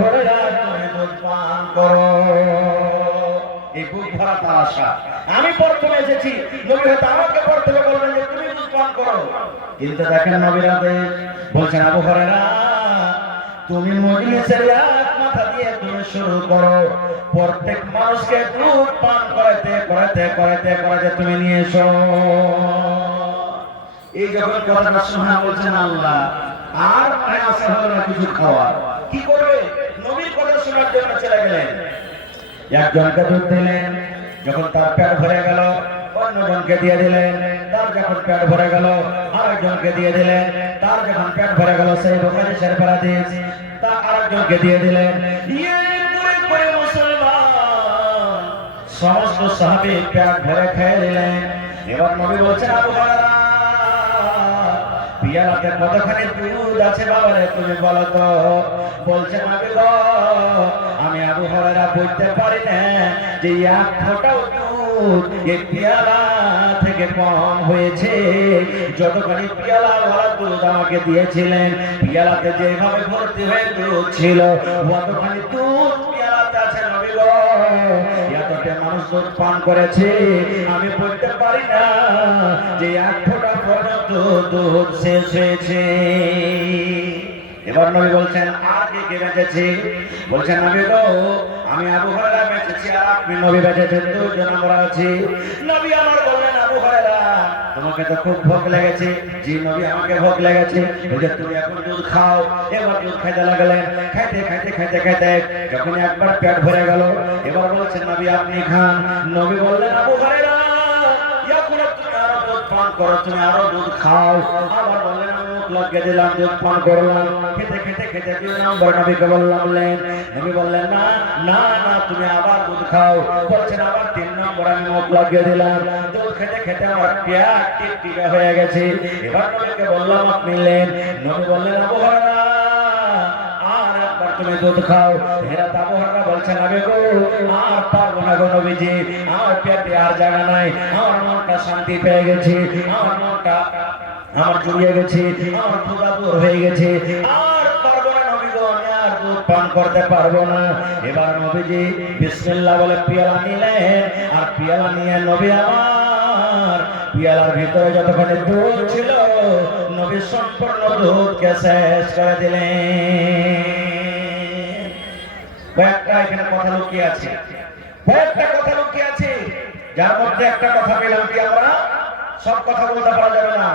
হুরায়রা তুমি দুধ পান করো। এই বুক ভরা তামাশা। আমি প্রথমে এসেছি, নবী হয়তো আমাকে প্রথমে বলবেন যে তুমি দুধ পান করো, কিন্তু দেখেন নবীর আদেশ বলছেন আবু হুরায়রা তুমি মজলিসের এক মাথা দিয়ে তুমি শুরু করো, প্রত্যেক মানুষকে দুধ পান করাতে করাতে করাতে করাতে তুমি নিয়ে এসো। এই যখন কথাটা শোনা বলছেন আল্লাহ আর আসা হলো না কিছু খাওয়ার, কি করবে? নবীর কথা শোনার জন্য চলে গেলেন। একজনকে দুধ দিলেন, যখন তার পেট ভরে গেল অন্যজনকে দিয়ে দিলেন, তার যখন পেট ভরে গেল আরেকজনকে দিয়ে দিলেন, তার যখন পেট ভরে গেল সেই বুখারী শরীফের হাদিস তা আরেকজনকে দিয়ে দিলেন। করে মুসলমান সমস্ত সাহাবী পেট ভরে খেয়ে দিলেন। এবার নবী বলছেন আবু হুরায়রা পিয়ালাতে কতখানি দুধ আছে বাবারে তুমি বলো তো। বলছেন নবী গো আমি আবু হুরায়রা বুঝতে পারি না যে এক ফোঁটাও দুধ এই পিয়ালা থেকে কম হয়েছে। যতখানি পিয়ালা ভরা দুধ আমাকে দিয়েছিলেন, পিয়ালাতে যেভাবে ভর্তি হয়ে দুধ ছিল অতখানি দুধ পিয়ালাতে আছে নবী গো। এতটা মানুষ দুধ পান করেছে, আমি বলতে পারি না যে এক ফোঁটা পর্যন্ত দুধ শেষ হয়েছে। এবার নবী বলছেন আর কে বেঁচেছে? বলছেন নবী গো আমি আবু হুরায়রা বেঁচেছি আর আপনি নবী বেঁচেছেন, দুজন আমরা আছি। নবী আমার বললেন আবু হুরায়রা তোমাকে তো খুব ভোগ লেগেছে। জি নবী আমাকে ভোগ লেগেছে। বলে তুমি এখন দুধ খাও। এবার দুধ খাইতে লাগলেন, খাইতে খাইতে খাইতে খাইতে যখন একবার পেট ভরে গেল এবার বলছেন নবী আপনি খান। নবী বললেন আবু হুরায়রা এখন তুমি আরো দুধ পান করো, তুমি আরো দুধ খাও। আবার বললেন লাগিয়ে দিলাম, দুধ পান করলাম। খেতে খেতে খেতে 2 নম্বর নবীকে বললেন। নবী বললেন না না না তুমি আবার দুধ খাও। বলছেন আবার 3 নম্বর আমি মুখ লাগিয়ে দিলাম। দুধ খেতে খেতে আমার পেট টিকটিকা হয়ে গেছে। এবার নবীকে বললাম আপনি নিলেন। নবী বললেন আবু হুরায়রা আর একবার তুমি দুধ খাও। হেরা আবু হুরায়রা বলছেন নবী গো আর পারবো না গো নবীজি, আমার পেটে আর জায়গা নাই, আমার মনটা শান্তি পেয়ে গেছে, আমার মনটা আমার জড়িয়ে গেছে, আমার ক্ষুধা দূর হয়ে গেছে, আর পারবো না নবী গো আমি আর দুধ পান করতে পারবো না। এবার নবীজি বিসমিল্লাহ বলে পেয়ালা নিলেন, আর পেয়ালা নিয়ে নবী আমার পেয়ালার ভিতরে যতক্ষণ দুধ ছিল নবী সম্পূর্ণ দুধকে শেষ করে দিলেন। কয়েকটা এখানে কথা লুকিয়ে আছে, কয়েকটা কথা লুকিয়ে আছে, যার মধ্যে একটা কথা পেলাম কি আমরা সব কথা বলতে পারা যাবে না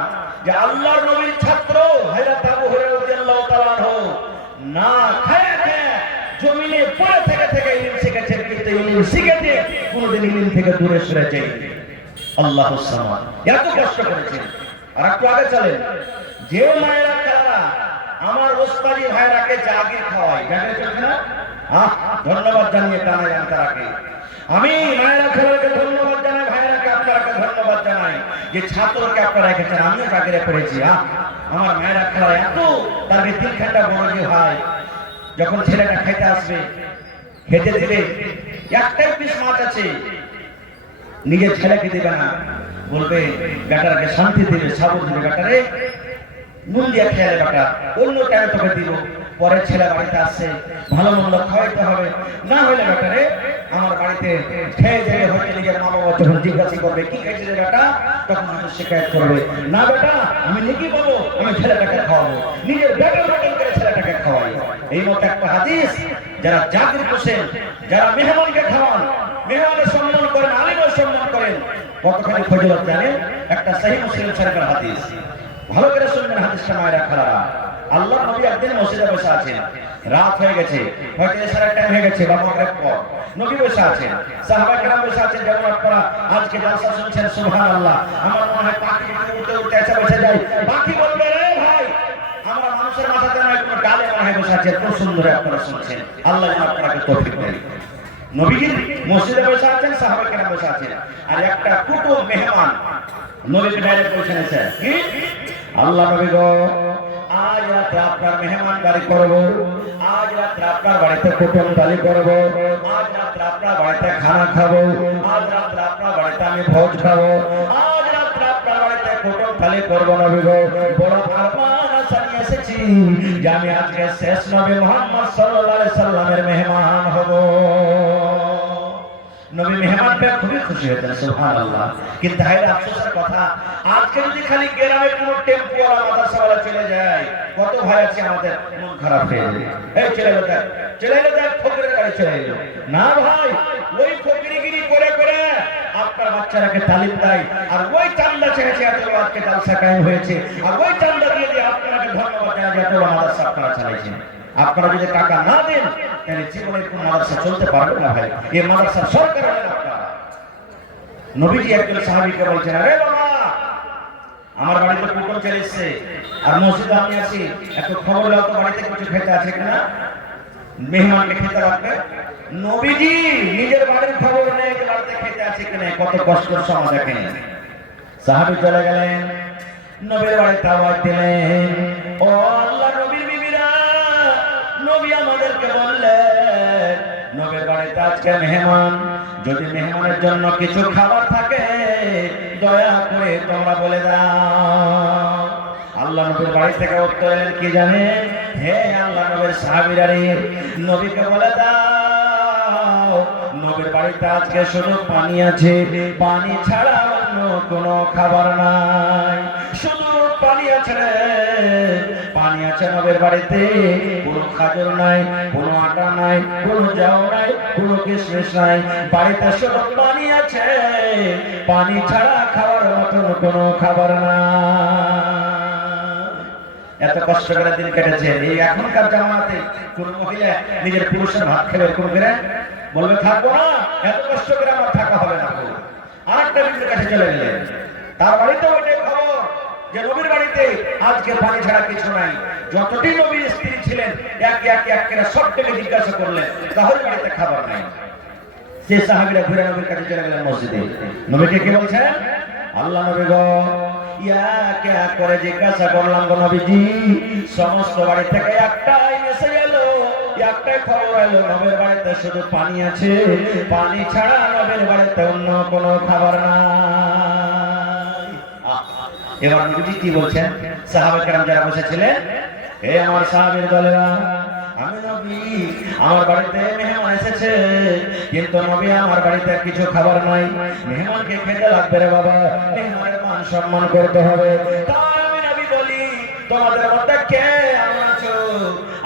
যে আল্লাহর নবীর ছাত্র হযরত আবু হুরায়রা রাদিয়াল্লাহু তাআলা আনহু না খায় খায় জমিনে পড়ে থেকে থেকে ইলম শিখেছেন, কিন্তু ইলম শিখেতে কোনদিন ইলম থেকে দূরে সরে যায়নি। আল্লাহুস সামাদ এত কষ্ট করেছেন। আর একটু আগে চলেন, যে মায়েরা খালা আমার ওস্তাদি ভাইরাকে জাগির খাওয়ায়, জাগির চলছে না? ধন্যবাদ জানিয়ে টানে তারাকে আমি মায়েরা খালাকে ধন্যবাদ জানাই, ভাইরাকে আপনাকে ধন্যবাদ জানাই যে ছাত্রকে আপনারা রেখেছেন। আমিও জাগিরে পড়েছি। আমার মায়েরা খালা এত তাকে দিল ঠান্ডা বড় যে হয়, যখন ছেলেটা খেতে আসবে খেতে দিবে একটাই পিস মাছ আছে, নিজের ছেলেকে দিবে না, বলবে বেটারকে শান্তি দিবে, সাবুর দিবে, বেটারে নুন দিয়ে খেয়ালে বেটা, অন্য টাইমে তোকে দিব, পরে ছেলে বাড়িতে আসছে ভালো মন্দ খাওয়াইতে হবে, না হলে বেটারে আমার বাড়িতে খেয়ে যেয়ে হয়তো নিজের মা বাবা যখন জিজ্ঞাসা করবে কি খাইছে রে বেটা, তখন আমি শিকায়ত করবে না বেটা আমি নেকি পাবো, আমি ছেলেটাকে খাওয়াবো, নিজের বেটার মতন করে ছেলেটাকে খাওয়াই। এই মতো একটা হাদিস যারা জাতির বসেন, যারা মেহমানকে খাওয়ান, মেহমানের সম্মান করেন, আলিমের সম্মান করেন, কতখানি ফজিলত জানেন? একটা সহিহ মুসলিম শরীফের হাদিস, ভালো করে শুনবেন হাদিসটা মায়েরা খালারা। আল্লাহ নবী একদিন মসজিদে বসে আছেন, রাত হয়ে গেছে, হয়তো এশারের টাইম হয়ে গেছে বা মাগরিব পর, নবী বসে আছেন, সাহাবা কেরাম বসে আছেন। যেমন আপনারা আজকে জালসা শুনছেন, সুবহানাল্লাহ, আমার মনে হয় পাখি উঠতে উঠতে এসে বসে যায়, পাখি বলবে রে ভাই আমরা মানুষের মাথাতে নয় কোনো ডালে মনে হয় বসে আছেন, খুব সুন্দর আপনারা শুনছেন। আল্লাহ যেন আপনাকে তৌফিক দেন। নবীজি মসজিদে বসে আছেন, সাহাবা কেরাম বসে আছেন, আর একটা কুটুম মেহমান নবীকে ডাইরেক্ট বলছেন এসে কি আল্লাহ নবী গো আজ রাতে আপনার মেহমানদারি করব, আজ রাতে আপনার বাড়িতে কুটুমদারি করব, আজ রাতে আপনার বাড়িতে খানা খাবো, আজ রাতে আপনার বাড়িতে আমি ভোজ খাবো, আজ রাতে আপনার বাড়িতে কুটুমদারি করব নবী গো। বড় আরমান আশা নিয়ে এসেছি যে আমি আজকে শেষ নবী মুহাম্মদ সাল্লাল্লাহু আলাইহি সাল্লাম সাল্লামের মেহমান হব। নবী মেহমান পেয়ে খুবই খুশি হতেন, সুবহানাল্লাহ। কিন্তু হায় আফসোসের কথা, আজকে যদি খালি গ্রামে কোনো টেম্পোওয়ালা মাদ্রাসাওয়ালা চলে যায়, কত ভাই আছে আমাদের মন খারাপ হয়ে যায়। এই চলে এলো দেখ ফকিরের গাড়ি চলে এলো। না ভাই, ওই ফকিরিগিরি করে করে আপনার বাচ্চারাকে তালিম দেয়, আর ওই চান্দা চেয়েছে এত আজকে জালসা কায়েম হয়েছে, আর ওই চান্দা দিয়ে দিয়ে আপনাকে ধন্যবাদ জানাই এত মাদ্রাসা আপনারা চালাইছেন। আপনারা যদি টাকা না দেন তাহলে জীবনের কোন মাদ্রাসা চলতে পারবে না ভাই। এই মাদ্রাসা সরকার হলেন আপনারা। নবীজি একজন সাহাবীকে বলছেন, আরে বাবা, আমার বাড়িতে কুকুর চলে এসেছে, আর মসজিদে আমি আছি, একটু খবর দাও তো বাড়িতে কিছু খেতে আছে কিনা, মেহমানকে খেতে রাখবে। নবীজি নিজের বাড়ির খবর নেই বাড়িতে খেতে আছে কিনা, কত কষ্টের সময় দেখেন। সাহাবী চলে গেলেন, নবীর বাড়িতে আওয়াজ দিলেন, ও আল্লাহ নবীর বিবিরা, নবী আমাদেরকে বললেন নবীর বাড়িতে আজকে মেহমান, যদি মেহমানের জন্য কিছু খাবার থাকে দয়া করে তোমরা বলে দাও। আল্লাহ নবীর বাড়ি থেকে উত্তর এলেন কি জানেন? হে আল্লাহ নবীর সাহাবীরা, নবীকে বলে দাও নবীর বাড়িতে আজকে শুধু পানি আছে, পানি ছাড়া অন্য কোনো খাবার নাই, শুধু পানি আছে রে, পানি আছে নবীর বাড়িতে, কোনো খাজর নাই, কোনো আটা নাই, কোনো জাউ নাই, কোনো কিশমিশ নাই, বাড়িতে শুধু পানি আছে, পানি ছাড়া খাওয়ার মতন কোনো খাবার নাই। এত কষ্ট করে দিন কেটেছে। এই এখনকার জামানাতে কোন মহিলা নিজের পুরুষের ভাত খেলে এরকম করে বলবে থাকবো না, এত কষ্ট করে আমার থাকা হবে না। আরেকটা বিবির কাছে চলে গেলেন, তার বাড়িতে ওইটাই খবর যে নবীর বাড়িতে আজকে পানি ছাড়া কিছু নাই। যতটি নবীর স্ত্রী ছিলেন একে সব থেকে জিজ্ঞাসা করলেন তাহলে বাড়িতে খাবার নাই। সে সাহাবীরা ঘুরে নবীর কাছে চলে গেলেন মসজিদে। নবীকে কি বলছেন? আল্লাহ নবী গো, ইয়া করে জিজ্ঞাসা করলাম গো নবীজি, সমস্ত বাড়ি থেকে একটাই মেসেজ এলো, একটাই খবর এলো, নবীর বাড়িতে শুধু পানি আছে, পানি ছাড়া নবীর বাড়িতে অন্য কোনো খাবার নাই। এবার নবীজি কি বলছেন? সাহাবায়ে কেরাম যারা বসেছিলেন, হে আমার সাহাবীর দলেরা, আমি নবী, আমার বাড়িতে মেহমান এসেছে, কিন্তু নবী আমার বাড়িতে কিছু খাবার নাই, মেহমানকে খেতে লাগবে রে বাবা, মেহমানের মান সম্মান করতে হবে। তাই আমি নবী বলি, তোমাদের মধ্যে কে আছো,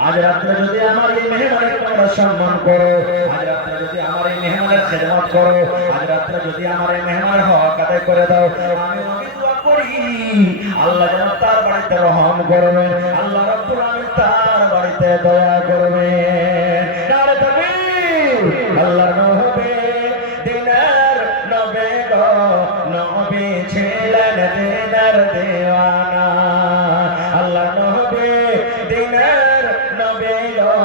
আজ রাত্রে যদি আমার এই মেহমানের তোমরা সম্মান করো, আজ রাত্রে যদি আমার এই মেহমানের খেদমত করো, আজ রাত্রে যদি আমার এই মেহমানের হক আদায় করে দাও, আমি নবী দোয়া করি আল্লাহ যেন তার বাড়িতে রহম করবেন, আল্লাহ রাব্বুল আলামিন তার বাড়িতে দয়া করবেন। নারে তাকবীর! আল্লাহর নবী দিনের নবী গো, নবী ছিলেন দিনের দেওয়ানা, আল্লাহর নবী দিনের নবী গো,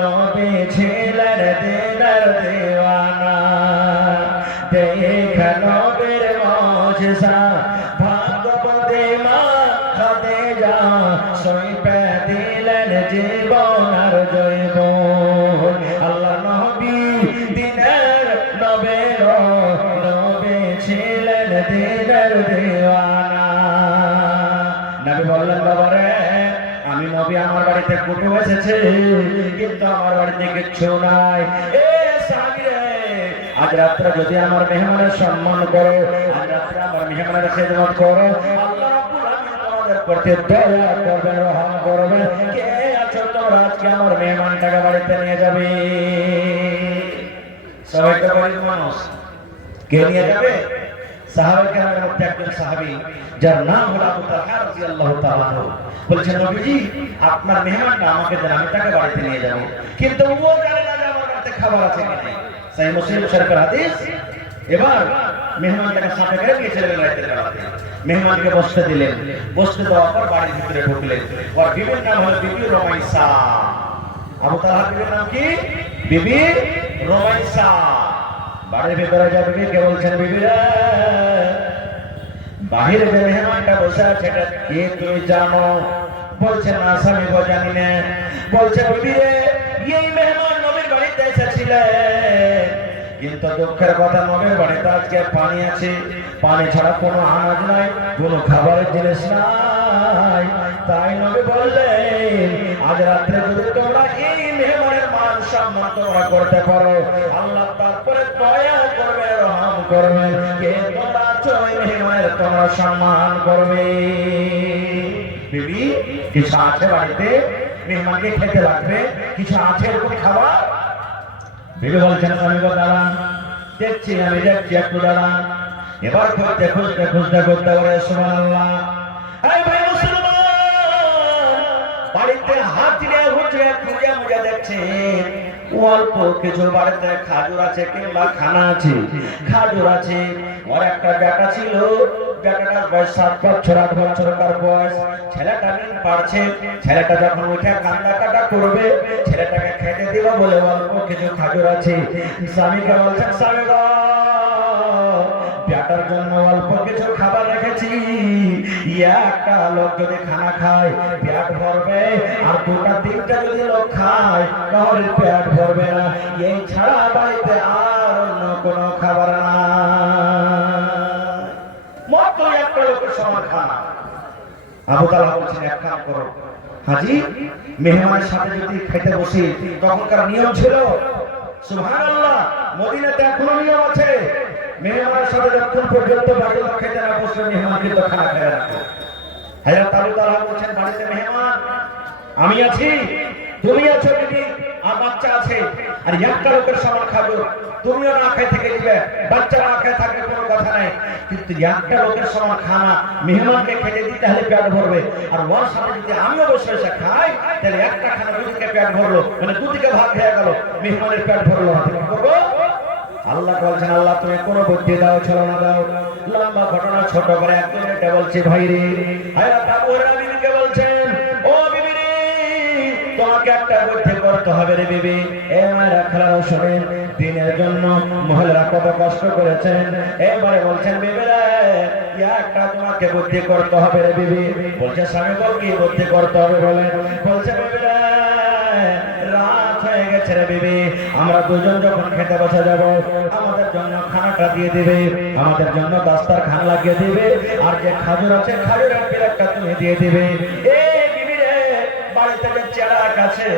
নবী ছিলেন দিনের দেওয়ানা। দেখ নবীর মুজিজা, ভাগ্যবতী মা খাদিজা, সইপে দিলেন জীবন আর জৈবন। আল্লাহ নবী দিনের নবী গো, নবী ছিলেন দিনের দেওয়ানা। নবী বললেন বাবারে, আমি নবী আমার বাড়িতে কুটু এসেছে, কিন্তু আমার বাড়িতে কিচ্ছু নাই। এ সাহাবীরে, আজ রাত্রে যদি আমার মেহমানের সম্মান করো, আজ রাত্রে আমার মেহমানের খেদমত করো, আল্লাহ রাব্বুল আলামিন তোমাদের প্রতি দয়া করবেন, রহম করবেন। কে আছো তোমরা আজকে আমার মেহমানটাকে বাড়িতে নিয়ে যাবে? সবাই তো বাড়ির মানুষ, কে নিয়ে যাবে? সাহাবায়ে কেরামের মধ্যে একজন সাহাবী, যার নাম হলো আবু তালহা রাদিয়াল্লাহু তাআলা আনহু, বলছেন নবীজি আপনার মেহমানটা আমাকে দেন, আমি তাকে বাড়িতে নিয়ে যাব, কিন্তু ও জানে না যে আমার বাড়িতে খাবার আছে কি নাই। সহিহ মুসলিম শরীফের হাদিস। এবার মেহমানটাকে সাথে করে নিয়ে চলে গেলেন রাতের বেলাতে, মেহমানকে বসতে দিলেন, বসতে দেওয়ার পর বাড়ির ভিতরে ঢুকলেন। ওর বিবির নাম হলো বিবি রুমাইসা। আবু তালহার বিবির নাম কি? বিবি রুমাইসা। বাড়ির ভিতরে যাবে কে বলছেন, বিবিরা বাহিরে যে মেহমানটা বসে আছে এটা কে তুমি জানো? বলছেন না স্বামী গো জানি না। বলছে বিবিরে, এই মেহমান নবীর বাড়িতে এসেছিলেন, কিন্তু দুঃখের কথা নবীর বাড়িতে আজকে পানি আছে, পানি ছাড়া কোনো আনাজ নাই, কোনো খাবারের জিনিস নাই। তাই নবী বললেন আজ রাত্রে যদি তোমরা এই মেহমানের মান সম্মান তোমরা করতে পারো, আল্লাহ তারপরে দয়া করবে, রহম করবে, কে তোমরা আছো ওই মেহমানের তোমরা সম্মান করবে। বিবি কিছু আছে বাড়িতে, মেহমানকে খেতে লাগবে, কিছু আছে এরকম খাবার? বিবি বলছেন স্বামী গো দাঁড়ান, দেখছি আমি দেখছি, একটু দাঁড়ান। এবার খুঁজতে খুঁজতে খুঁজতে খুঁজতে বলে সুবহানাল্লাহ। এই ভাই মুসলমান, বাড়িতে হাত দিয়ে হুজরে খুঁজে মুজে দেখছেন অল্প কিছু বাড়িতে খাজুর আছে কিংবা খানা আছে, খাজুর আছে। ওর একটা বেটা ছিল, বেটাটার বয়স 7 বছর 8 বছরকার বয়স। ছেলেটা নিন পারছে, ছেলেটা যখন উঠে কান্না কাটা করবে, ছেলেটাকে খেতে দিব বলে অল্প কিছু খাজুর আছে। স্বামীকে বলছেন স্বামী গো, বেটার জন্য অল্প কিছু খাবার রেখেছি, একটা লোক যদি খানা খায় পেট ভরবে, আর 2টা 3টা যদি লোক খায় তাহলে পেট ভরবে না। এই ছাড়া বাড়িতে আর অন্য কোনো খাবার না, মাত্র একটা লোকের সমান খানা। আবু তালহা বলছেন এক কাম করো হাজি, মেহমানের সাথে যদি খেতে বসি, তখনকার নিয়ম ছিল সুবহানাল্লাহ, মদিনাতে এখনো নিয়ম আছে, মেহমানের সাথে যতক্ষণ পর্যন্ত বাড়িতে খেতে না বসবে মেহমান কিন্তু খানা খেয়ে রাখবে। হযরত আবু তালহা বলছেন বাড়িতে মেহমান আমি আছি, তুমি আছো বিবি, আর বাচ্চা আছে, আর একটা লোকের সমান খাবো, তুমিও না খেয়ে থেকে দিবে, বাচ্চা না খেয়ে থাকবে কোনো কথা নাই, কিন্তু একটা লোকের সমান খানা মেহমানকে খেতে দিতে হলে পেট ভরবে। আর ওর সাথে যদি আমিও বসে বসে খাই, তাহলে একটা খানা দুদিকে পেট ভরলো, মানে দুদিকে ভাত খেয়ে গেল, মেহমানের পেট ভরলো না, কি করবো? আল্লাহ বলছেন আল্লাহ তুমি কোনো বুদ্ধি দাও, ছলনা দাও। লম্বা ঘটনা ছোট করে একজন এটা বলছে ভাই রে, হযরত আবু হুরায়রা বিবিকে বলছেন ও বিবি রে, তোমাকে একটা বুদ্ধি করতে হবে রে বিবি। এ মায়েরা খেলাও শোনেন, দিনের জন্য মহিলারা কত কষ্ট করেছেন। এবারে বলছেন বিবি রে, একটা তোমাকে বুদ্ধি করতে হবে রে বিবি। বলছে স্বামী গো কি বুদ্ধি করতে হবে বলেন? বলছে বিবি রে, রাত হয়ে গেছে রে বিবি, আমরা দুজন যখন খেতে বসে যাব, আমাদের জন্য খানাটা দিয়ে দিবে, আমাদের জন্য দাস্তারখান লাগিয়ে দিবে, আর যে খাজুর আছে খাজুরের প্লেটটা তুমি দিয়ে দিবে। এই বিবি রে, বাড়ি থেকে চেরাক আছে,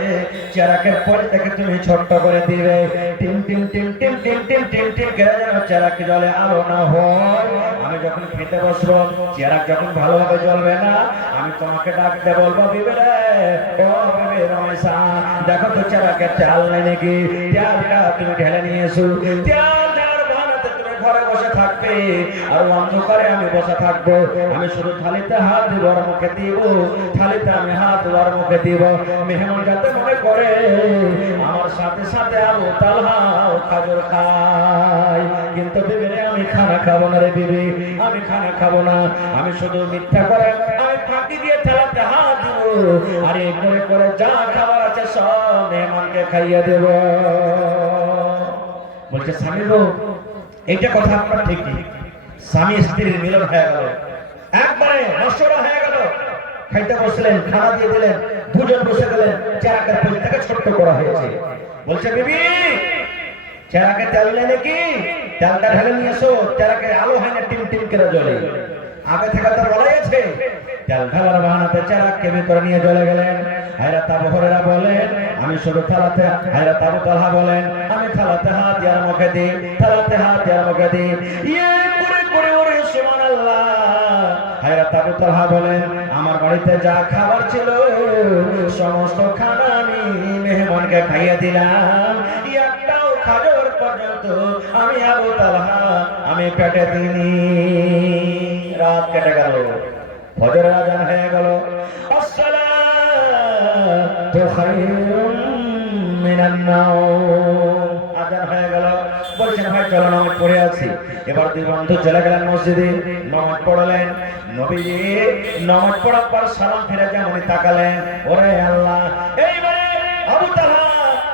চেরাকের পরে থেকে তুমি ছোট্ট করে দিবে, team team team team team team team team করে যেন চেরাক জলে আলো না হয়। আমি যখন খেতে বসবো, চেরাক যখন ভালোভাবে জ্বলবে না, আমি তোমাকে ডাকতে বলবো বিবি রে, ও বিবি রমেশা, দেখো তো চেরাকে তেল নেই নাকি, তেলটা তুমি ঢেলে নিয়ে এসো। তেল ঢালার বাহানাতে তুমি ঘরে বসে থাকবে, আর অন্ধকারে আমি বসে থাকবো, আমি শুধু থালিতে হাত দিব আর মুখে দিব, থালিতে আমি হাত দেওয়ার মুখে দিব। মেহমান যাতে মনে করে আমার সাথে সাথে আবু তালহাও খাজুর খায়, কিন্তু বিবি রে আমি খানা খাবো না রে বিবি, আমি খানা খাবো না, আমি শুধু মিথ্যা করে আমি ফাঁকি দিয়ে থালাতে হাত দিব, আর এই করে করে যা খাবার আছে সব মেহমানকে খাইয়ে দেব। বলছে স্বামী গো, এইটা কথা আপনার ঠিকই, স্বামী স্ত্রীর মিলন হয়ে গেল, একবারে মশলা হয়ে গেল, খাইতে বসলেন, খানা দিয়ে দিলেন, দুজন বসে গেলেন, চেরাকের পরিটাকে ছোট্ট করা হয়েছে। বলছে বিবি, চেরাকে তেল নেই নাকি, তেলটা ঢেলে নিয়ে এসো, চেরাকে আলো হয় না, টিম টিম করে জ্বলে, আগে থেকে তো বলাই আছে। তেল ঢালার বাহানাতে চেরাককে ভিতরে নিয়ে চলে গেলেন। হযরত আবু হুরায়রা বলেন আমি শুধু থালাতে, হযরত আবু তালহা বলেন আমি থালাতে হাত দিয়ে মুখে দিই, থালাতে হাত দিয়ে মুখে দিই, ইয়ে করে করে ওরে সুবহানাল্লাহ। হযরত আবু তালহা বলেন আমার বাড়িতে যা খাবার ছিল সমস্ত খানা আমি মেহমানকে খাইয়ে দিলাম, একটাও খাজুর পর্যন্ত আমি আবু তালহা আমি পেটে দিইনি। রাত কেটে গেল, ফজরের আজান হয়ে গেল, আসসালাতু খায়রুম মিনান নাওম, আজান হয়ে গেল। বলছেন ভাই চলো নামাজ পড়ে আছি। এবার দুই বন্ধু চলে গেলেন মসজিদে, নামাজ পড়লেন। নবীজি নামাজ পড়ার পর সালাম ফিরে যেমন তাকালেন, ওরে আল্লাহ, এইবারে আবু তালহা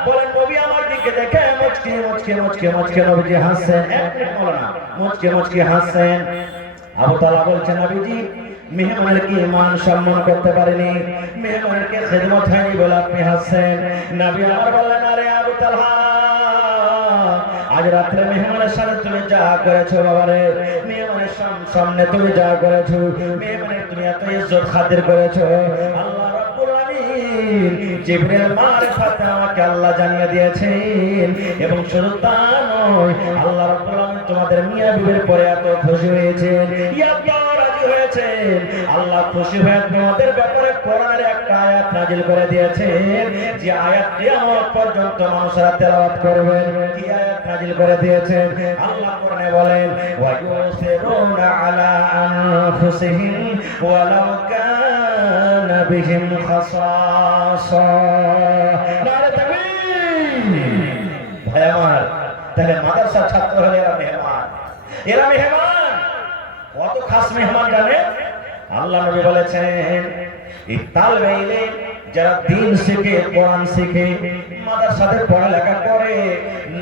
বলেন নবী আমার দিকে দেখে মুচকি মুচকি মুচকি মুচকি নবীজি হাসছেন, এক মিনিট বলো না, মুচকি মুচকি হাসছেন। আবু তালহা বলছেন নবীজি মেহমানের কি মান সম্মান করতে পারেনি, মেহমানের কি খিদমত হয়নি বলে আপনি হাসছেন। নবী আমার বললেন আরে আবু তালহা, আজ রাত্রে মেহমানের সামনে তুমি যা করেছো বাবারে, মেহমানের সামনে তুমি যা করেছো, মেহমানের তুমি এত ইজ্জত খাতির করেছো, আল্লাহ রাব্বুল আলামিন দিন জিবরিল মারিফাতে আমাকে আল্লাহ জানিয়ে দিয়েছেন। এবং শুধু তা নয়, আল্লাহ রাব্বুল আলামিন তোমাদের মিয়াঁ বিবির পরে এত খুশি হয়েছেন, এত রাজি হয়েছেন, আল্লাহ খুশি হয়ে তোমাদের ব্যাপারে কোরআনের একটা আয়াত নাযিল করে দিয়েছেন, যে আয়াত কিয়ামত পর্যন্ত মানুষরা তেলাওয়াত করবে। কি আয়াত নাযিল করে দিয়েছেন? আল্লাহ কোরআনে বলেন, ওয়া ইউসিরুনা আলা আনফুসিহিম ওয়ালাউ কানা বিহিম খাসাসা। নারে তাকবীর! ভাই আমার, তাহলে মাদ্রাসার ছাত্র হলে এরা মেহমান, এরা মেহমান। কত খাস মেহমান জানেন? আল্লাহ নবী বলেছেন, এই তালবে ইলম যারা দ্বীন শিখে, কোরআন শিখে, মাদ্রাসাতে পড়ালেখা করে,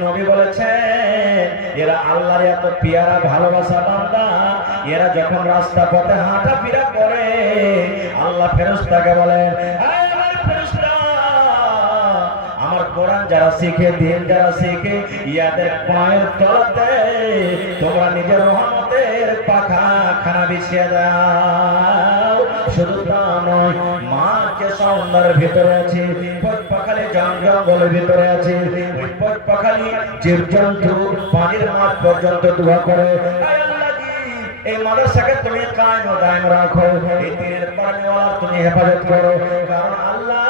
নবী বলেছেন এরা আল্লাহর এত পিয়ারা ভালোবাসা বান্দা, এরা যখন রাস্তা পথে হাঁটাফেরা করে, আল্লাহ ফেরেশতাকে বলেন, আয় আমার ফেরেশতা, আমার কোরআন যারা শিখে, দ্বীন যারা শিখে, ইয়াদের পায়ের তলাতে তোমরা নিজের রহমতের পাখাখানা বিছিয়ে দাও। শুধু তা নয়, মাকে সৌন্দর্যের ভিতরে আছে, পথপাখালি জঙ্গলের ভিতরে আছে, ওই পথপাখালি জীবজন্তু পানির মাঠ পর্যন্ত দোয়া করে, আয় আল্লাহ জি, এই মাদ্রাসাকে তুমি কায়েম ও দায়েম রাখো, এই দ্বীনের পড়ানেওয়ালা তুমি হেফাজত করো। কারণ আল্লাহ,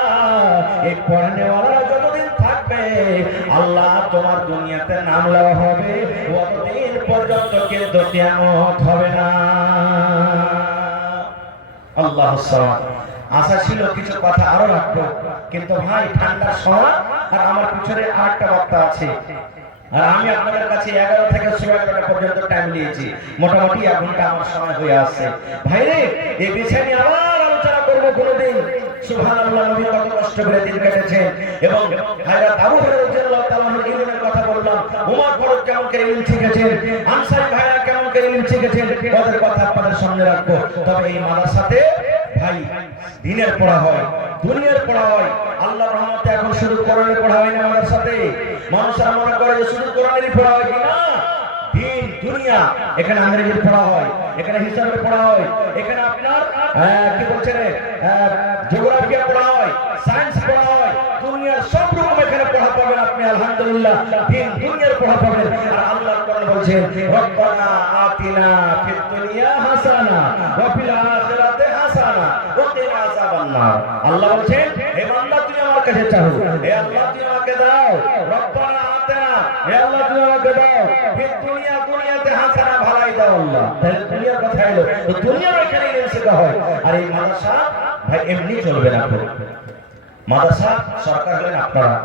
এই পড়ানেওয়ালা যতদিন থাকবে, আল্লাহ তোমার দুনিয়াতে নাম নেওয়া হবে, ততদিন পর্যন্ত কিন্তু কিয়ামত হবে না। আল্লাহ সাল্লাম। আশা ছিল কিছু কথা আরো রাখবো, কিন্তু ভাই ঠান্ডার সময়, আর আমার পিছনে আরেকটা বক্তা আছে, আর আমি আপনাদের কাছে 11 থেকে 11:30 পর্যন্ত টাইম নিয়েছি, মোটামুটি 1 ঘন্টা আমার সময় হয়ে আসছে। ভাই রে, এই বিষয় নিয়ে আবার আলোচনা করবো কোনোদিন। সুবহানাল্লাহ, নবী কত কষ্ট করে দিন কেটেছেন, এবং হযরত আবু হুরায়রা রাদিয়াল্লাহু তাআলা আনহু ইলমের কথা বললাম, ওমর ফারুক কেমন করে ইলম শিখেছেন, আনসারী ভাইরা কেমন করে ইলম শিখেছেন, ওদের কথা আপনাদের সামনে রাখবো। তবে এই মাদ্রাসাতে ভাই দ্বীনের পড়া হয়, দুনিয়ার পড়া হয়। আল্লাহর রহমতে এখন শুধু কোরআনের পড়া হয় না মাদ্রাসাতে। মানুষরা মনে করে যে শুধু কোরআনেরই পড়া হয়, কিনা দ্বীন দুনিয়া, এখানে ইংরেজির পড়া হয়, এখানে হিসাবের পড়া হয়, এখানে আপনার কি বলছেন জিওগ্রাফি পড়া হয়, সায়েন্স পড়া হয়, দুনিয়ার সব রকম এখানে পড়া পাবেন আপনি। আলহামদুলিল্লাহ, দ্বীন দুনিয়ার পড়া পাবেন। আর আল্লাহ কোরআন বলছেন, রব্বানা আতিনা ফিদ দুনিয়া হাসানা ওয়া ফিল আখিরাতি হাসানা ওয়া কিনা আযাবান নার। আল্লাহ বলছেন, হে বান্দা তুমি আমার কাছে চাও, হে আল্লাহ তুমি আমাকে দাও, রব্বানা আতিনা, হে আল্লাহ তুমি আমাকে দাও, ফিদ দুনিয়া, দুনিয়াতে হাসানা, ভালাই দাও আল্লাহ। তাহলে দুনিয়ার কথা এলো, তো দুনিয়ার এখানে ইলম শেখা হয়। আর এই মাদ্রাসা ভাই এমনি চলবে না। মাদ্রাসা সরকার হলেন আপনারা,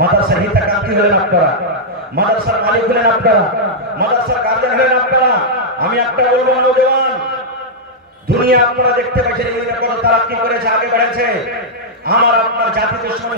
মাদ্রাসার হিতাকাঙ্ক্ষী হলেন আপনারা, মাদ্রাসার মালিক হলেন আপনারা, মাদ্রাসার গার্জেন হলেন আপনারা। আমি একটা বলবো, নওজওয়ান দুনিয়া আপনারা দেখতে পাচ্ছেন, এই কত তারাক্কি করেছে, আগে বেড়েছে। আমার আপনার জাতি দুশ্মন